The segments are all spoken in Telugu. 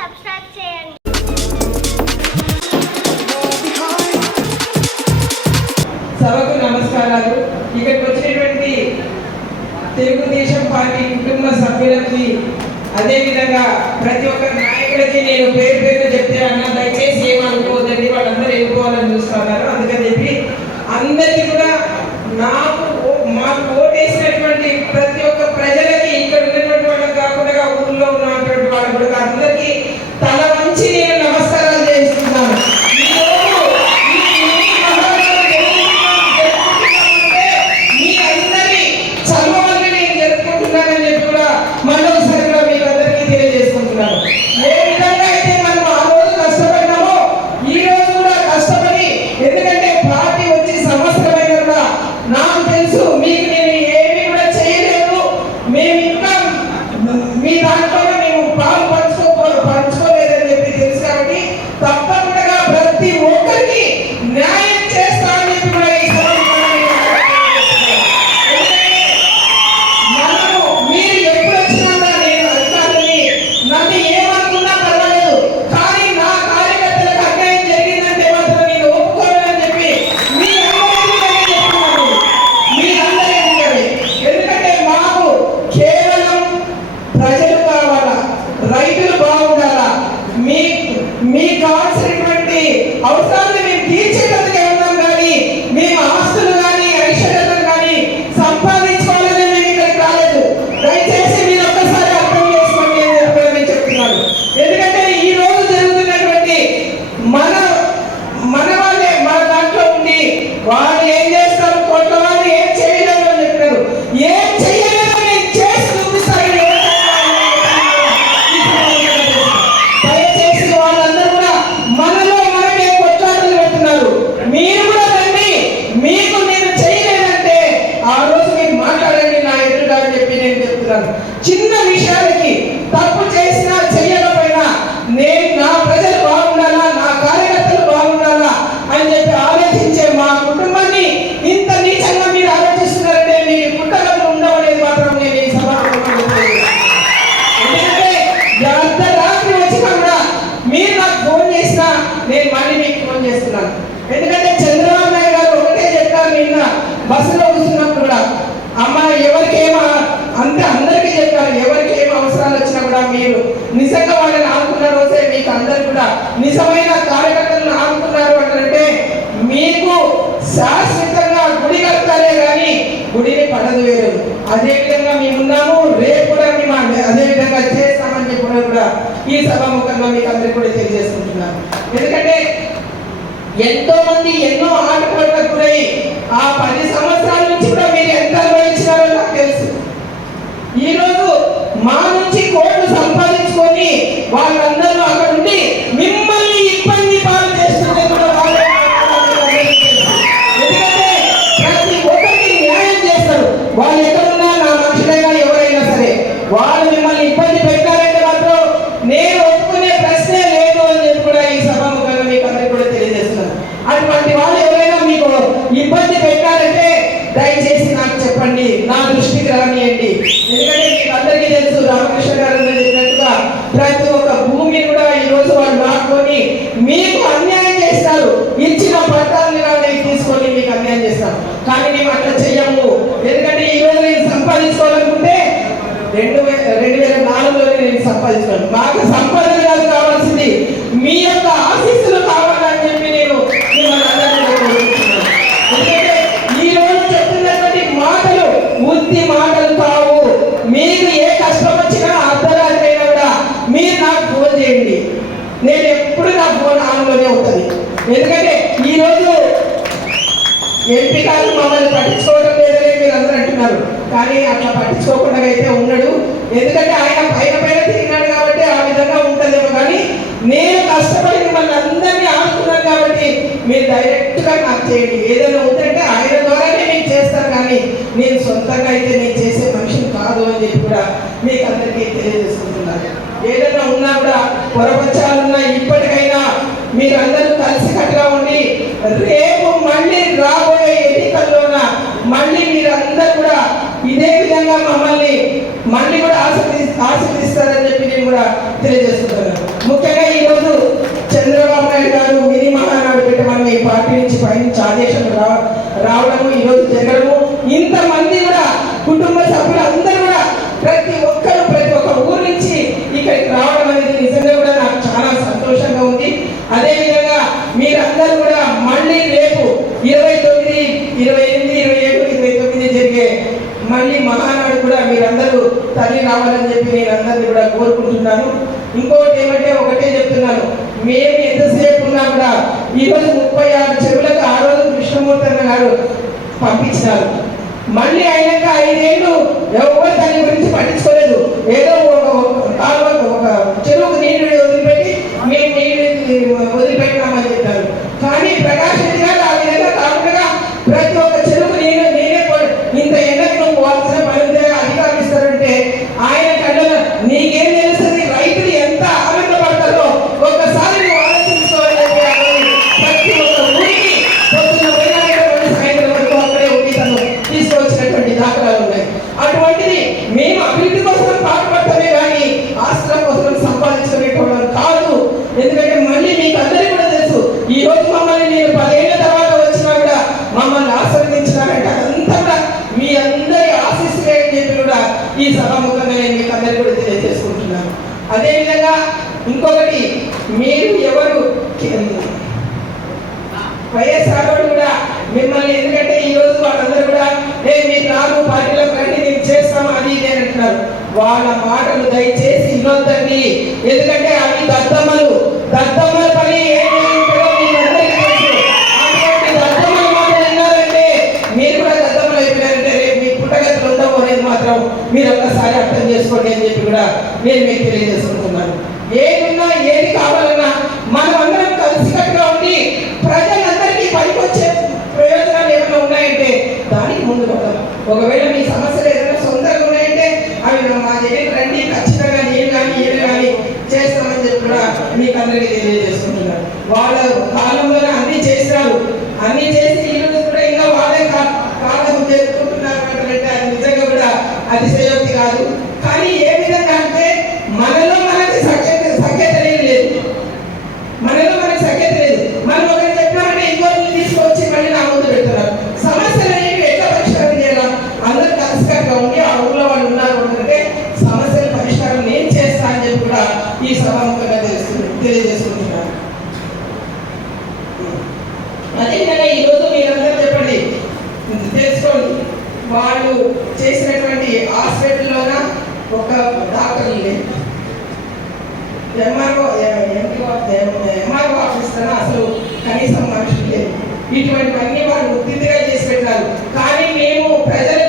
సబ్స్క్రైబ్ చేయండి. సభకు నమస్కారాలు. ఇక్కడికి వచ్చినటువంటి తెలుగుదేశం పార్టీ కుటుంబ సభ్యులకి అదేవిధంగా ప్రతి ఒక్క నాయకుడికి నేను పేరు పేరు చెప్తే అన్న దయచేసి Maybe నిజంగా వాళ్ళని ఆదుకున్న రోజే మీకు అందరు కూడా నిజమైన కార్యకర్తలను ఆదుకున్నారు అంటే మీకు శాశ్వతంగా గుడి కడతారే కానీ గుడిని పడదు వేరు. అదే విధంగా మేము ఉన్నాము రేపు కూడా మేము అదే- విధంగా చేస్తామని చెప్పి కూడా ఈ సభాముఖంగా మీకు అందరికీ కూడా తెలియజేసుకుంటున్నాను. ఎందుకంటే ఎంతో మంది ఎన్నో ఆటపాటలకు గురై ఆ పది సంవత్సరాల నుంచి కూడా మీరు ఎంత అనుభవించినారో నాకు తెలుసు. ఈరోజు సంపాదించుకొని వాళ్ళందరూ అక్కడ ఉండి మిమ్మల్ని ఇబ్బంది పాలు చేస్తుంటే కూడా వాళ్ళే ఎందుకంటే ప్రతి ఒక్కరికి న్యాయం చేస్తారు వాళ్ళు ఎక్కడున్నా నా మనుషులైనా ఎవరైనా సరే వాళ్ళు మిమ్మల్ని ఇబ్బంది పెట్టారంటే మాత్రం నేను ఒప్పుకునే ప్రశ్నే లేదు అని చెప్పి కూడా ఈ సభాముఖంగా మీకు అందరికీ కూడా తెలియజేస్తున్నాను అటువంటి వాళ్ళు ఎవరైనా మీకు ఇబ్బంది పెట్టారంటే దయచేసి నాకు చెప్పండి నా దృష్టికి రానియండి ఎందుకంటే మీకు అందరికీ తెలుసు రామకృష్ణ గారు చెప్పినట్టుగా ప్రతి ఒక్క భూమిని కూడా ఈ రోజు వాళ్ళు లాక్కొని మీకు అన్యాయం చేస్తారు ఇచ్చిన పట్టాలను కానీ తీసుకొని మీకు అన్యాయం చేస్తాం కానీ మేము అట్లా చెయ్యము. ఎందుకంటే ఈ రోజు నేను సంపాదించుకోవాలనుకుంటే రెండు వేల రెండు వేల నాలుగులోనే నేను సంపాదించుకోను. మాకు సంపాదన కాదు కావాల్సింది మీ యొక్క ఆశీస్సులు కావాలని చెప్పి నేను ఎందుకంటే ఈ రోజు చెప్తున్నటువంటి మాటలు ఉత్తి మాటలు కావు. మీకు ఏ కష్టం వచ్చినా అర్ధరాత్రి అయినా కూడా మీరు నాకు ఫోన్ చేయండి. నేను ఎప్పుడు నా ఫోన్ ఆన్లోనే ఉంటుంది ఎందుకంటే కానీ అట్లా పట్టించుకోకుండా అయితే ఉన్నాడు ఎందుకంటే ఆయన పైన పైన తిరిగినాడు కాబట్టి ఆ విధంగా ఉంటుందేమో కానీ నేను కష్టపడి మిమ్మల్ని అందరినీ ఆడుతున్నాను కాబట్టి మీరు డైరెక్ట్గా నాకు చేయండి. ఏదైనా ఉందంటే ఆయన ద్వారానే నేను చేస్తాను కానీ నేను సొంతంగా అయితే నేను చేసే మనిషిని కాదు అని చెప్పి కూడా మీకు అందరికీ తెలియజేసుకుంటున్నాను. ఏదైనా ఉన్నా కూడా పొరపచ్చాలన్నా ఇప్పటికైనా మీరందరూ కలిసికట్టుగా ఉండి రేపు మళ్ళీ రాబోయే ఎన్నికల్లోన మళ్ళీ మీరందరూ విధంగా మమ్మల్ని మళ్ళీ కూడా ఆసక్తి ఆసక్తిస్తారని చెప్పి నేను కూడా తెలియజేస్తున్నాను ముఖ్యంగా ఈరోజు చంద్రబాబు నాయుడు గారు మిని మహానాడు పెట్టమని మనం ఈ పార్టీ నుంచి పైనుంచి ఆదేశాలు రా రావడము ఈరోజు జరగడము ఇంత కూడా మీరందరూ తల్లి రావాలని చెప్పి నేను అందరినీ కూడా కోరుకుంటున్నాను. ఇంకోటి ఏమంటే ఒకటే చెప్తున్నాను. మేము ఎంతసేపు ఉన్నా కూడా ఈరోజు ముప్పై ఆరు చెరువులకు ఆ రోజు కృష్ణమూర్తన్న గారు పంపించినారు. మళ్ళీ అయినాక ఐదేళ్ళు ఎవరు దాని గురించి పట్టించుకోలేదు. ఏదో ఒక కాలువ మాటలు దయచేసి ఇవ్వద్దండి ఎందుకంటే అవి దత్తమ్మలు దత్తమ్మల పని మీరు ఒక్కసారి అర్థం చేసుకోండి అని చెప్పి కూడా నేను మీకు తెలియజేస్తున్నాను. ఎంఆర్ఓ ఎంపీ ఎంఆర్ఓ ఆఫీస్ కన్నా అసలు కనీసం మనుషులు. లేదు ఇటువంటివన్నీ వాళ్ళు ఉద్దిగా చేసి పెట్టాలి కానీ మేము ప్రజలు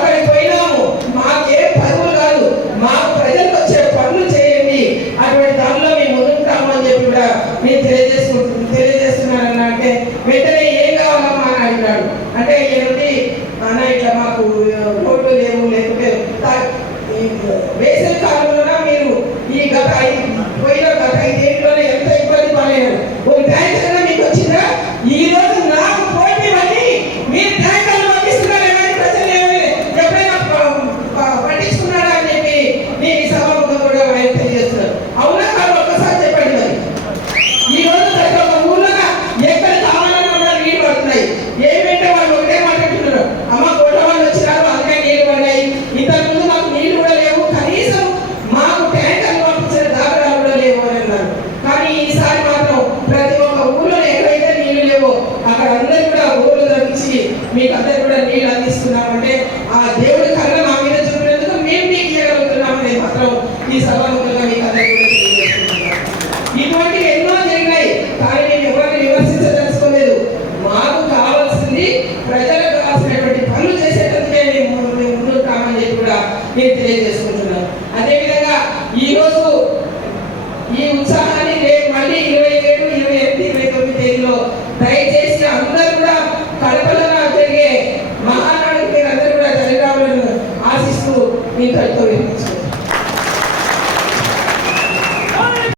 అక్కడికి పోయినాము అంటే ఆ దేవుడి కరుణ నా మీద చూపినందుకు మేము నీకు ఇవ్వగలుగుతున్నాం అనే మాత్రం ఈ సభాముఖంగా మీకు అందరికీ ఇటువంటి ఎన్నో జరిగినాయి కానీ నేను ఎవరిని విమర్శించదలుచుకోలేదు. మాకు కావాల్సింది ప్రజలకు కావాల్సినటువంటి పనులు చేసేటందుకే మేము ముందుంటామని చెప్పి కూడా నేను తెలియజేసుకుంటున్నాను. అదేవిధంగా ఈరోజు ఈ ఉత్సాహం